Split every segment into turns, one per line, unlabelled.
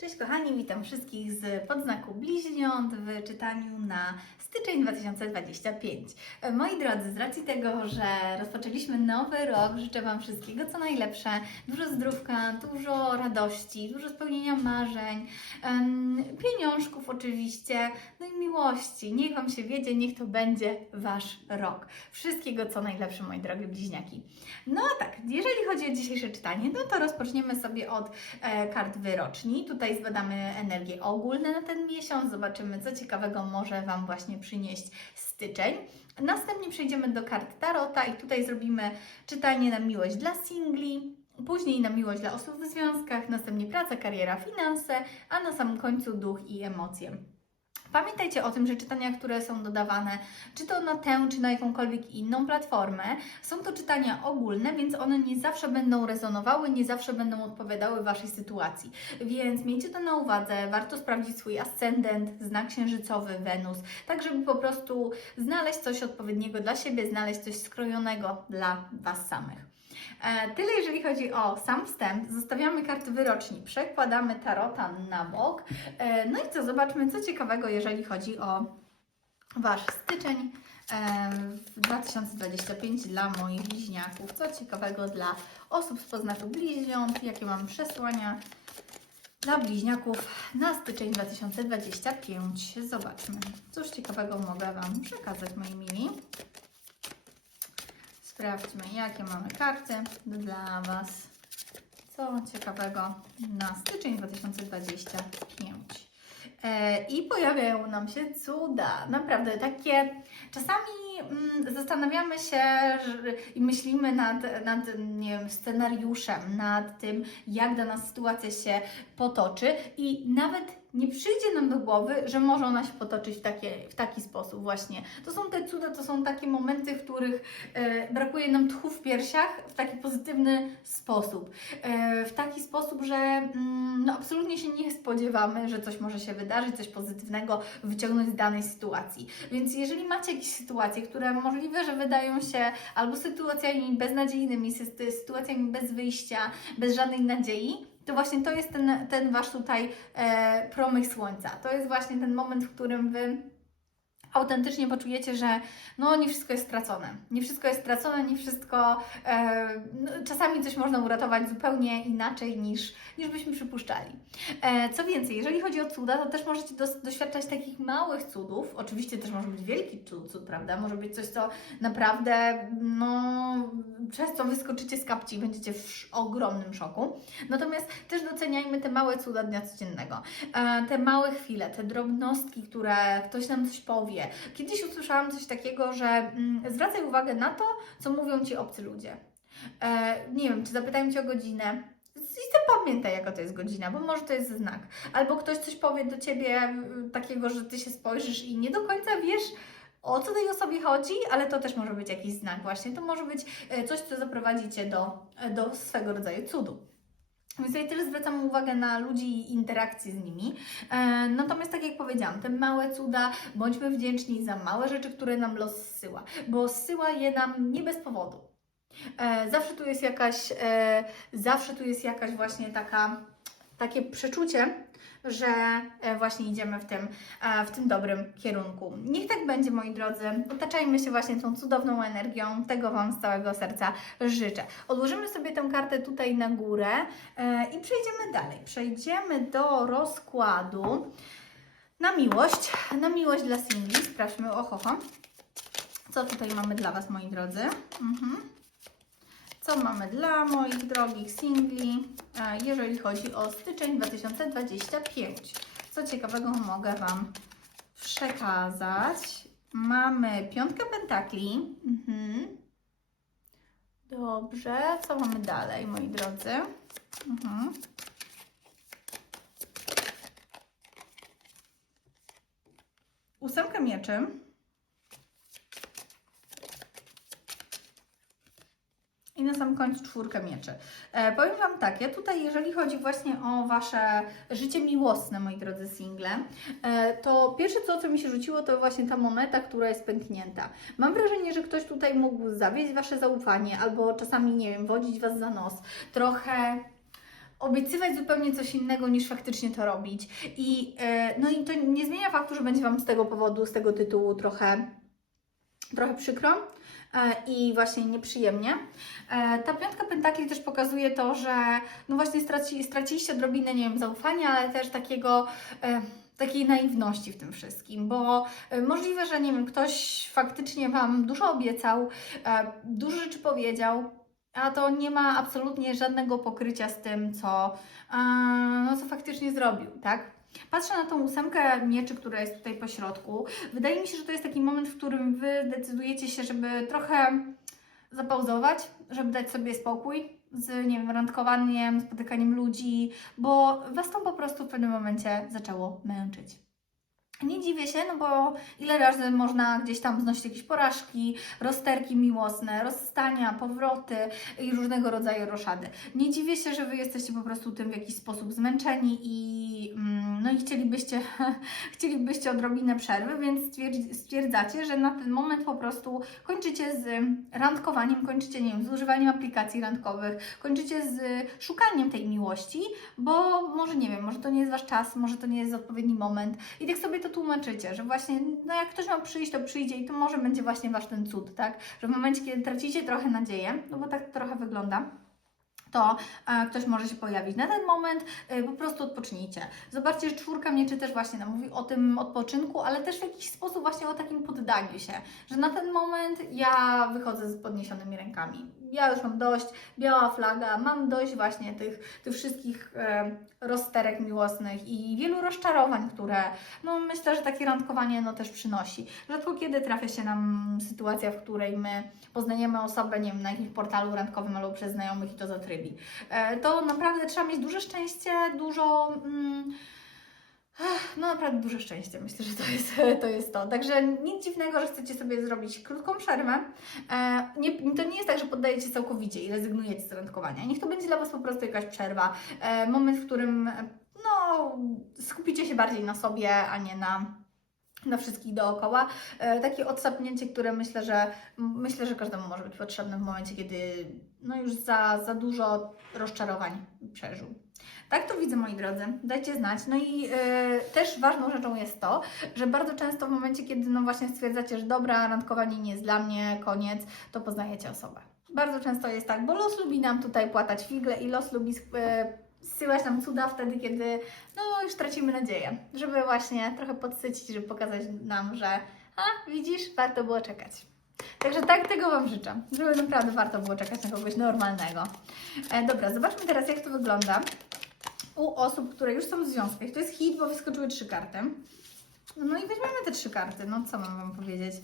Cześć kochani, witam wszystkich z podznaku bliźniąt w czytaniu na styczeń 2025. E, Moi drodzy, z racji tego, że rozpoczęliśmy nowy rok, życzę Wam wszystkiego co najlepsze, dużo zdrówka, dużo radości, dużo spełnienia marzeń, pieniążków oczywiście, no i miłości. Niech Wam się wiedzie, niech to będzie Wasz rok. Wszystkiego co najlepsze, moi drogie bliźniaki. No a tak, jeżeli chodzi o dzisiejsze czytanie, no to rozpoczniemy sobie od e, kart wyroczni. Tutaj zbadamy energie ogólne na ten miesiąc, zobaczymy, co ciekawego może Wam właśnie przynieść styczeń. Następnie przejdziemy do kart Tarota i tutaj zrobimy czytanie na miłość dla singli, później na miłość dla osób w związkach, następnie praca, kariera, finanse, a na samym końcu duch i emocje. Pamiętajcie o tym, że czytania, które są dodawane, czy to na tę, czy na jakąkolwiek inną platformę, są to czytania ogólne, więc one nie zawsze będą rezonowały, nie zawsze będą odpowiadały Waszej sytuacji. Więc miejcie to na uwadze, warto sprawdzić swój ascendent, znak księżycowy, Wenus, tak żeby po prostu znaleźć coś odpowiedniego dla siebie, znaleźć coś skrojonego dla Was samych. E, Tyle jeżeli chodzi o sam wstęp. Zostawiamy karty wyroczni, przekładamy tarota na bok. E, No i co, zobaczmy co ciekawego, jeżeli chodzi o Wasz styczeń e, w 2025 dla moich bliźniaków. Co ciekawego dla osób z poznaku bliźniąt, jakie mam przesłania dla bliźniaków na styczeń 2025. Zobaczmy, cóż ciekawego mogę Wam przekazać, moi mili. Sprawdźmy, jakie mamy karty dla Was. Co ciekawego na styczeń 2025. E, I pojawiają nam się cuda. Naprawdę takie czasami mm, zastanawiamy się i myślimy nad, nad nie wiem, scenariuszem, nad tym, jak dana sytuacja się potoczy, i nawet nie przyjdzie nam do głowy, że może ona się potoczyć w, takie, w taki sposób właśnie. To są te cuda, to są takie momenty, w których e, brakuje nam tchu w piersiach w taki pozytywny sposób. E, w taki sposób, że mm, no, absolutnie się nie spodziewamy, że coś może się wydarzyć, coś pozytywnego wyciągnąć z danej sytuacji. Więc jeżeli macie jakieś sytuacje, które możliwe, że wydają się albo sytuacjami beznadziejnymi, sy- sytuacjami bez wyjścia, bez żadnej nadziei, to właśnie to jest ten, ten Wasz tutaj e, promyk słońca. To jest właśnie ten moment, w którym Wy autentycznie poczujecie, że no nie wszystko jest stracone. Nie wszystko jest stracone, nie wszystko... E, no, czasami coś można uratować zupełnie inaczej niż, niż byśmy przypuszczali. E, co więcej, jeżeli chodzi o cuda, to też możecie doświadczać takich małych cudów. Oczywiście też może być wielki cud, cud, prawda? Może być coś, co naprawdę, no, przez co wyskoczycie z kapci i będziecie w ogromnym szoku. Natomiast też doceniajmy te małe cuda dnia codziennego. E, te małe chwile, te drobnostki, które ktoś nam coś powie. Kiedyś usłyszałam coś takiego, że mm, zwracaj uwagę na to, co mówią Ci obcy ludzie. E, nie wiem, czy zapytają Cię o godzinę, i zapamiętaj, jaka to jest godzina, bo może to jest znak. Albo ktoś coś powie do ciebie y, takiego, że ty się spojrzysz i nie do końca wiesz, o co tej osobie chodzi, ale to też może być jakiś znak właśnie. To może być e, coś, co zaprowadzi cię do, e, do swego rodzaju cudu. Więc tutaj tyle zwracam uwagę na ludzi i interakcje z nimi. E, natomiast tak jak powiedziałam, te małe cuda, bądźmy wdzięczni za małe rzeczy, które nam los zsyła, bo zsyła je nam nie bez powodu. E, zawsze tu jest jakaś, e, zawsze tu jest jakaś właśnie taka, takie przeczucie, że e, właśnie idziemy w tym, e, w tym dobrym kierunku. Niech tak będzie, moi drodzy. Otaczajmy się właśnie tą cudowną energią. Tego Wam z całego serca życzę. Odłożymy sobie tę kartę tutaj na górę e, i przejdziemy dalej. Przejdziemy do rozkładu na miłość. Na miłość dla singli. Sprawdźmy, ohoho. Co tutaj mamy dla Was, moi drodzy? Mhm. Co mamy dla moich drogich singli, e, jeżeli chodzi o styczeń 2025? Co ciekawego mogę Wam przekazać? Mamy piątkę pentakli. Mhm. Dobrze, co mamy dalej, moi drodzy? Mhm. Ósemka mieczy. I na sam końcu czwórkę mieczy. E, powiem Wam tak, ja tutaj, jeżeli chodzi właśnie o Wasze życie miłosne, moi drodzy single, e, to pierwsze co, co mi się rzuciło, to właśnie ta moneta, która jest pęknięta. Mam wrażenie, że ktoś tutaj mógł zawieść Wasze zaufanie, albo czasami, nie wiem, wodzić Was za nos. Trochę obiecywać zupełnie coś innego niż faktycznie to robić. I, e, no i to nie zmienia faktu, że będzie Wam z tego powodu, z tego tytułu trochę, trochę przykro i właśnie nieprzyjemnie. E, Ta piątka pentakli też pokazuje to, że no właśnie straci, straciliście odrobinę, nie wiem, zaufania, ale też takiego, e, takiej naiwności w tym wszystkim, bo e, możliwe, że nie wiem, ktoś faktycznie Wam dużo obiecał, e, dużo rzeczy powiedział, a to nie ma absolutnie żadnego pokrycia z tym, co, e, no, co faktycznie zrobił, tak? Patrzę na tą ósemkę mieczy, która jest tutaj po środku. Wydaje mi się, że to jest taki moment, w którym Wy decydujecie się, żeby trochę zapauzować, żeby dać sobie spokój z, nie wiem, randkowaniem, spotykaniem ludzi, bo Was to po prostu w pewnym momencie zaczęło męczyć. Nie dziwię się, no bo ile razy można gdzieś tam znosić jakieś porażki, rozterki miłosne, rozstania, powroty i różnego rodzaju roszady. Nie dziwię się, że Wy jesteście po prostu tym w jakiś sposób zmęczeni i, mm, no i chcielibyście, chcielibyście odrobinę przerwy, więc stwierdzacie, że na ten moment po prostu kończycie z randkowaniem, kończycie, nie wiem, z używaniem aplikacji randkowych, kończycie z szukaniem tej miłości, bo może nie wiem, może to nie jest Wasz czas, może to nie jest odpowiedni moment i tak sobie to tłumaczycie, że właśnie, no jak ktoś ma przyjść, to przyjdzie i to może będzie właśnie Wasz ten cud, tak? Że w momencie, kiedy tracicie trochę nadzieję, no bo tak trochę wygląda, to e, ktoś może się pojawić. Na ten moment e, po prostu odpocznijcie. Zobaczcie, że czwórka mieczy też właśnie nam mówi o tym odpoczynku, ale też w jakiś sposób właśnie o takim poddaniu się, że na ten moment ja wychodzę z podniesionymi rękami. Ja już mam dość, biała flaga, mam dość właśnie tych, tych wszystkich e, rozterek miłosnych i wielu rozczarowań, które no myślę, że takie randkowanie no też przynosi. Rzadko kiedy trafia się nam sytuacja, w której my poznajemy osobę, nie wiem, na jakimś portalu randkowym albo przez znajomych i to zatrybi. E, To naprawdę trzeba mieć duże szczęście, dużo. Mm, no naprawdę duże szczęście, myślę, że to jest, to jest to. Także nic dziwnego, że chcecie sobie zrobić krótką przerwę. E, nie, to nie jest tak, że poddajecie całkowicie i rezygnujecie z randkowania. Niech to będzie dla Was po prostu jakaś przerwa. E, moment, w którym no, skupicie się bardziej na sobie, a nie na, na wszystkich dookoła. E, takie odsapnięcie, które myślę, że myślę, że każdemu może być potrzebne w momencie, kiedy no już za, za dużo rozczarowań przeżył. Tak to widzę, moi drodzy. Dajcie znać. No i e, też ważną rzeczą jest to, że bardzo często w momencie, kiedy no właśnie stwierdzacie, że dobra, randkowanie nie jest dla mnie, koniec, to poznajecie osobę. Bardzo często jest tak, bo los lubi nam tutaj płatać figle i los lubi e, zsyłać nam cuda wtedy, kiedy no już tracimy nadzieję, żeby właśnie trochę podsycić, żeby pokazać nam, że a, widzisz, warto było czekać. Także tak tego Wam życzę, żeby naprawdę warto było czekać na kogoś normalnego. E, dobra, zobaczmy teraz, jak to wygląda u osób, które już są w związkach. To jest hit, bo wyskoczyły trzy karty. No i weźmiemy te trzy karty, no co mam Wam powiedzieć.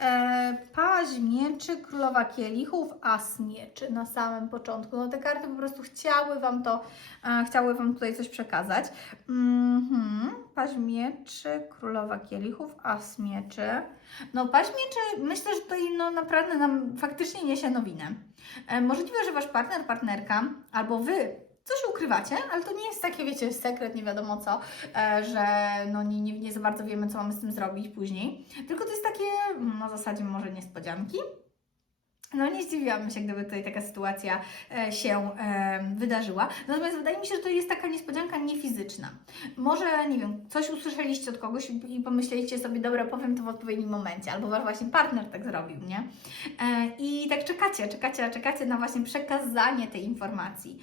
E, paź mieczy, królowa kielichów, as mieczy na samym początku. No te karty po prostu chciały Wam to, e, chciały Wam tutaj coś przekazać. Mhm. Paź mieczy, królowa kielichów, as mieczy. No paź mieczy, myślę, że tutaj no naprawdę nam faktycznie niesie nowinę. E, możliwe, że Wasz partner, partnerka, albo Wy coś ukrywacie, ale to nie jest takie, wiecie, sekret, nie wiadomo co, e, że no nie, nie, nie za bardzo wiemy, co mamy z tym zrobić później. Tylko to jest takie, mm, na zasadzie może niespodzianki. No nie zdziwiłabym się, gdyby tutaj taka sytuacja e, się e, wydarzyła. Natomiast wydaje mi się, że to jest taka niespodzianka niefizyczna. Może, nie wiem, coś usłyszeliście od kogoś i, pomyśleliście sobie, dobra, powiem to w odpowiednim momencie, albo wasz właśnie partner tak zrobił, nie? E, I tak czekacie, czekacie, czekacie na właśnie przekazanie tej informacji.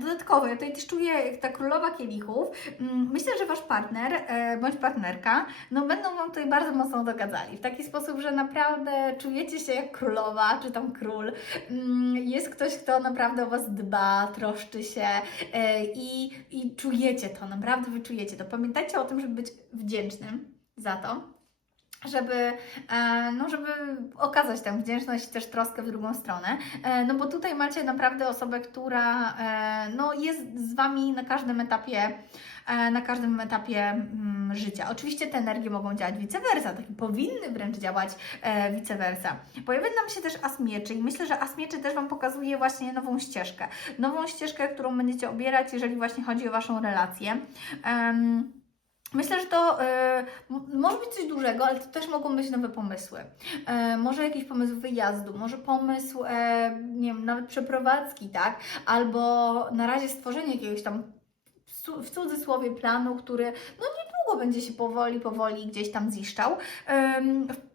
Dodatkowo, ja tutaj też czuję, jak ta królowa kielichów, mm, myślę, że wasz partner bądź partnerka, no będą wam tutaj bardzo mocno dogadzali. W taki sposób, że naprawdę czujecie się jak królowa, czy tam król. Mm, Jest ktoś, kto naprawdę o was dba, troszczy się e, i, i czujecie to, naprawdę wyczujecie to. Pamiętajcie o tym, żeby być wdzięcznym za to żeby, e, no, żeby okazać tę wdzięczność i też troskę w drugą stronę. E, No bo tutaj macie naprawdę osobę, która no, jest z Wami na każdym etapie na każdym etapie mm, życia. Oczywiście te energie mogą działać vice versa, takie powinny wręcz działać e, vice versa. Pojawia nam się też as mieczy i myślę, że as mieczy też Wam pokazuje właśnie nową ścieżkę. Nową ścieżkę, którą będziecie obierać, jeżeli właśnie chodzi o Waszą relację. Myślę, że to e, m- może być coś dużego, ale to też mogą być nowe pomysły. E, może jakiś pomysł wyjazdu, może pomysł, e, nie wiem, nawet przeprowadzki, tak? Albo na razie stworzenie jakiegoś tam w cu- w cudzysłowie planu, który no niedługo będzie się powoli, powoli gdzieś tam ziszczał.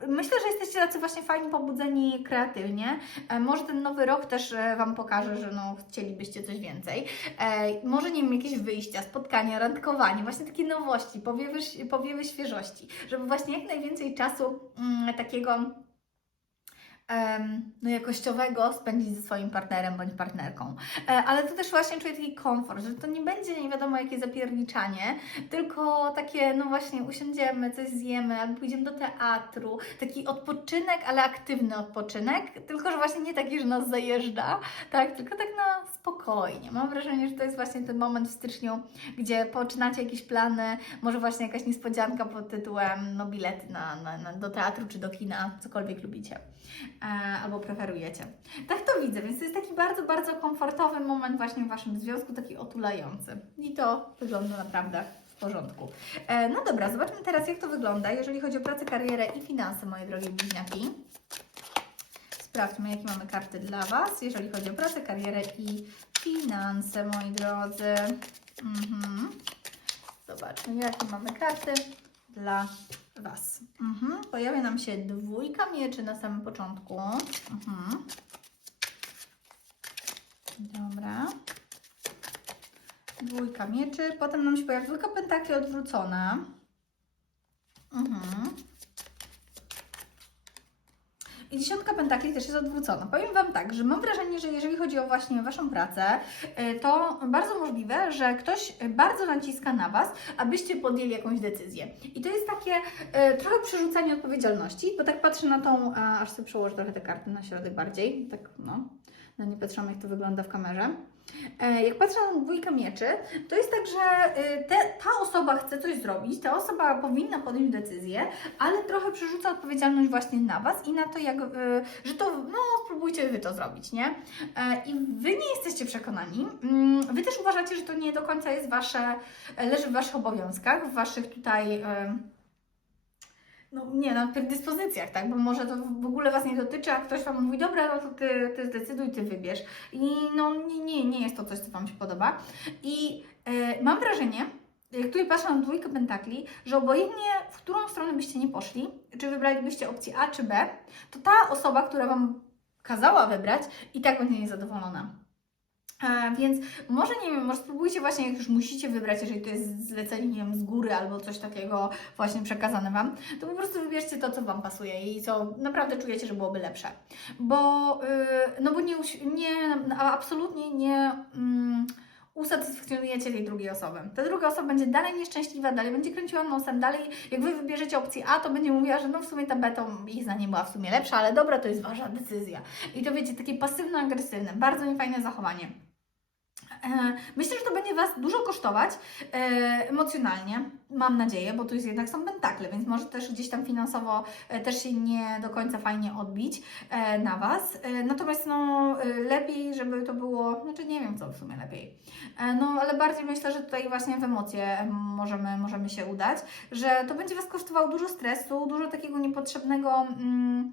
Myślę, że jesteście tacy właśnie fajni, pobudzeni kreatywnie. E, Może ten nowy rok też e, Wam pokaże, że no, chcielibyście coś więcej. E, Może, nie wiem, jakieś wyjścia, spotkania, randkowanie, właśnie takie nowości, powiewy, powiewy świeżości, żeby właśnie jak najwięcej czasu mm, takiego no, jakościowego spędzić ze swoim partnerem bądź partnerką. E, ale to też właśnie czuję taki komfort, że to nie będzie nie wiadomo jakie zapierniczanie, tylko takie, no właśnie, usiądziemy, coś zjemy, albo pójdziemy do teatru. Taki odpoczynek, ale aktywny odpoczynek, tylko że właśnie nie taki, że nas zajeżdża, tak, tylko tak na spokojnie. Mam wrażenie, że to jest właśnie ten moment w styczniu, gdzie poczynacie jakieś plany, może właśnie jakaś niespodzianka pod tytułem no bilety na, na, na, do teatru czy do kina, cokolwiek lubicie albo preferujecie. Tak to widzę, więc to jest taki bardzo, bardzo komfortowy moment właśnie w Waszym związku, taki otulający. I to wygląda naprawdę w porządku. E, no dobra, zobaczmy teraz jak to wygląda, jeżeli chodzi o pracę, karierę i finanse, moje drogie bliźniaki. Sprawdźmy, jakie mamy karty dla Was, jeżeli chodzi o pracę, karierę i finanse, moi drodzy. Mhm. Zobaczmy, jakie mamy karty dla Was. Mhm. Pojawia nam się dwójka mieczy na samym początku. Mhm. Dobra. Dwójka mieczy. Potem nam się pojawia dwójka pentakli odwrócona. Mhm. I dziesiątka pentakli też jest odwrócona. Powiem Wam tak, że mam wrażenie, że jeżeli chodzi o właśnie Waszą pracę, y, to bardzo możliwe, że ktoś bardzo naciska na Was, abyście podjęli jakąś decyzję. I to jest takie y, trochę przerzucanie odpowiedzialności, bo tak patrzę na tą, a, aż sobie przełożę trochę te karty na środek bardziej, tak no, no nie patrzę jak to wygląda w kamerze. E, Jak patrzę na dwójkę mieczy, to jest tak, że y, te, ta osoba chce coś zrobić, ta osoba powinna podjąć decyzję, ale trochę przerzuca odpowiedzialność właśnie na Was i na to, jak, y, że to, no spróbujcie Wy to zrobić, nie? E, I Wy nie jesteście przekonani, Mm, Wy też uważacie, że to nie do końca jest Wasze, leży w Waszych obowiązkach, w Waszych tutaj... no nie, na predyspozycjach, tak? Bo może to w ogóle Was nie dotyczy, a ktoś Wam mówi, dobra, no to Ty, ty zdecyduj, Ty wybierz. I no nie, nie, nie jest to coś, co Wam się podoba. I e, mam wrażenie, jak tutaj patrzę na dwójkę pentakli, że obojętnie w którą stronę byście nie poszli, czy wybralibyście opcję A czy B, to ta osoba, która Wam kazała wybrać, i tak będzie niezadowolona. Więc może nie wiem, może spróbujcie właśnie, jak już musicie wybrać, jeżeli to jest zlecenie nie wiem, z góry albo coś takiego właśnie przekazane Wam, to po prostu wybierzcie to, co Wam pasuje i co naprawdę czujecie, że byłoby lepsze. Bo, yy, no bo nie, nie absolutnie nie mm, usatysfakcjonujecie tej drugiej osoby. Ta druga osoba będzie dalej nieszczęśliwa, dalej będzie kręciła nosem, dalej jak Wy wybierzecie opcję A, to będzie mówiła, że no w sumie ta B to ich zdaniem była w sumie lepsza, ale dobra, to jest Wasza decyzja. I to wiecie, takie pasywno-agresywne, bardzo niefajne zachowanie. E, Myślę, że to będzie Was dużo kosztować e, emocjonalnie, mam nadzieję, bo tu jest jednak są pentakle, więc może też gdzieś tam finansowo e, też się nie do końca fajnie odbić na Was. Natomiast no, lepiej, żeby to było, znaczy nie wiem co w sumie lepiej, no ale bardziej myślę, że tutaj właśnie w emocje możemy, możemy się udać, że to będzie Was kosztowało dużo stresu, dużo takiego niepotrzebnego. Mm,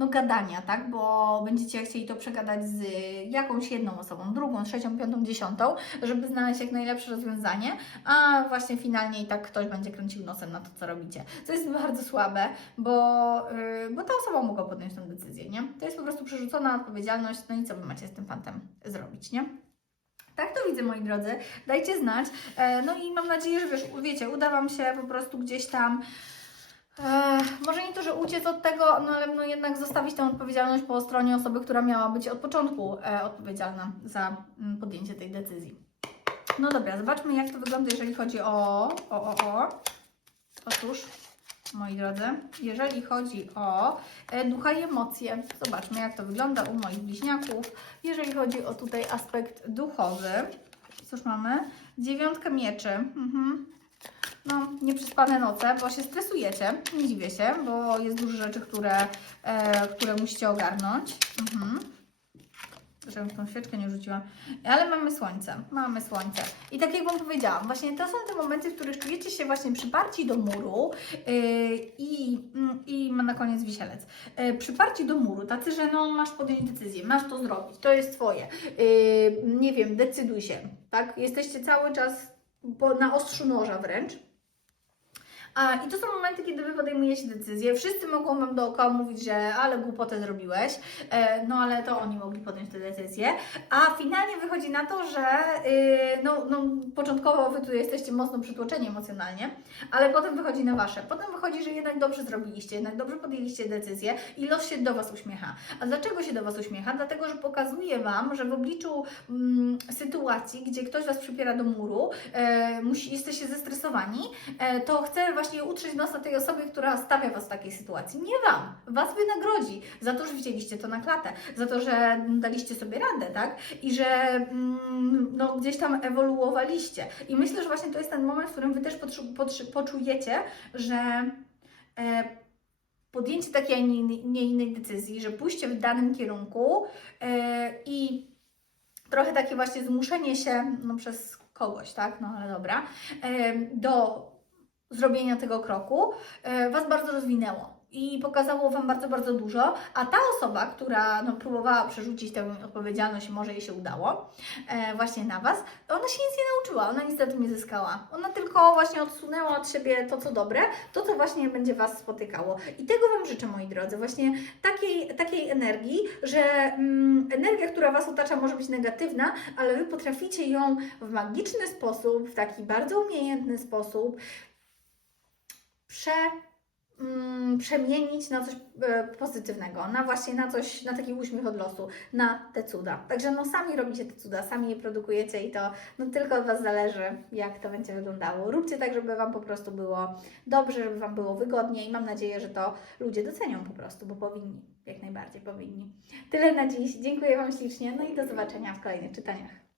no, gadania, tak? Bo będziecie chcieli to przegadać z jakąś jedną osobą, drugą, trzecią, piątą, dziesiątą, żeby znaleźć jak najlepsze rozwiązanie, a właśnie finalnie i tak ktoś będzie kręcił nosem na to, co robicie. Co jest bardzo słabe, bo, yy, bo ta osoba mogła podjąć tę decyzję, nie? To jest po prostu przerzucona odpowiedzialność, no i co Wy macie z tym fantem zrobić, nie? Tak to widzę, moi drodzy. Dajcie znać. E, no i mam nadzieję, że wiesz, wiecie, uda Wam się po prostu gdzieś tam Może nie to, że uciec od tego, no ale no jednak zostawić tę odpowiedzialność po stronie osoby, która miała być od początku e, odpowiedzialna za mm, podjęcie tej decyzji. No dobra, zobaczmy jak to wygląda, jeżeli chodzi o... o, o, o. Otóż, moi drodzy, jeżeli chodzi o e, ducha i emocje, zobaczmy jak to wygląda u moich bliźniaków. Jeżeli chodzi o tutaj aspekt duchowy, cóż mamy? Dziewiątka mieczy. Mhm no, nieprzespane noce, bo się stresujecie, nie dziwię się, bo jest dużo rzeczy, które, e, które musicie ogarnąć. Mhm. Słyszę, tą świeczkę nie rzuciłam. Ale mamy słońce, mamy słońce. I tak jak Wam powiedziałam, właśnie to są te momenty, w których czujecie się właśnie przyparci do muru yy, i, mm, i ma na koniec wisielec. Yy, przyparci do muru, tacy, że no masz podjąć decyzję, masz to zrobić, to jest Twoje. Yy, nie wiem, decyduj się, tak? Jesteście cały czas po, na ostrzu noża wręcz. I to są momenty, kiedy Wy podejmujecie decyzję. Wszyscy mogą Wam dookoła mówić, że ale głupotę zrobiłeś, e, no ale to oni mogli podjąć tę decyzję. A finalnie wychodzi na to, że y, no, no, początkowo Wy tu jesteście mocno przytłoczeni emocjonalnie, ale potem wychodzi na Wasze. Potem wychodzi, że jednak dobrze zrobiliście, jednak dobrze podjęliście decyzję i los się do Was uśmiecha. A dlaczego się do Was uśmiecha? Dlatego, że pokazuje Wam, że w obliczu mm, sytuacji, gdzie ktoś Was przypiera do muru, e, musi, jesteście zestresowani, e, to chce właśnie utrzeć nosa tej osobie, która stawia Was w takiej sytuacji. Nie Wam. Was wynagrodzi za to, że wzięliście to na klatę, za to, że daliście sobie radę, tak? I że mm, no, gdzieś tam ewoluowaliście. I myślę, że właśnie to jest ten moment, w którym Wy też poczujecie, że e, podjęcie takiej, a nie, nie innej decyzji, że pójście w danym kierunku e, i trochę takie właśnie zmuszenie się no, przez kogoś, tak? No ale dobra, e, do zrobienia tego kroku e, Was bardzo rozwinęło i pokazało Wam bardzo, bardzo dużo, a ta osoba, która no, próbowała przerzucić tę odpowiedzialność, może jej się udało, e, właśnie na Was, ona się nic nie nauczyła, ona nic na nie zyskała. Ona tylko właśnie odsunęła od siebie to, co dobre, to, co właśnie będzie Was spotykało. I tego Wam życzę, moi drodzy, właśnie takiej, takiej energii, że mm, energia, która Was otacza, może być negatywna, ale Wy potraficie ją w magiczny sposób, w taki bardzo umiejętny sposób prze, mm, przemienić na coś e, pozytywnego, na właśnie na coś, na taki uśmiech od losu, na te cuda. Także no sami robicie te cuda, sami je produkujecie i to no tylko od Was zależy, jak to będzie wyglądało. Róbcie tak, żeby Wam po prostu było dobrze, żeby Wam było wygodnie i mam nadzieję, że to ludzie docenią po prostu, bo powinni, jak najbardziej powinni. Tyle na dziś, dziękuję Wam ślicznie, no i do zobaczenia w kolejnych czytaniach.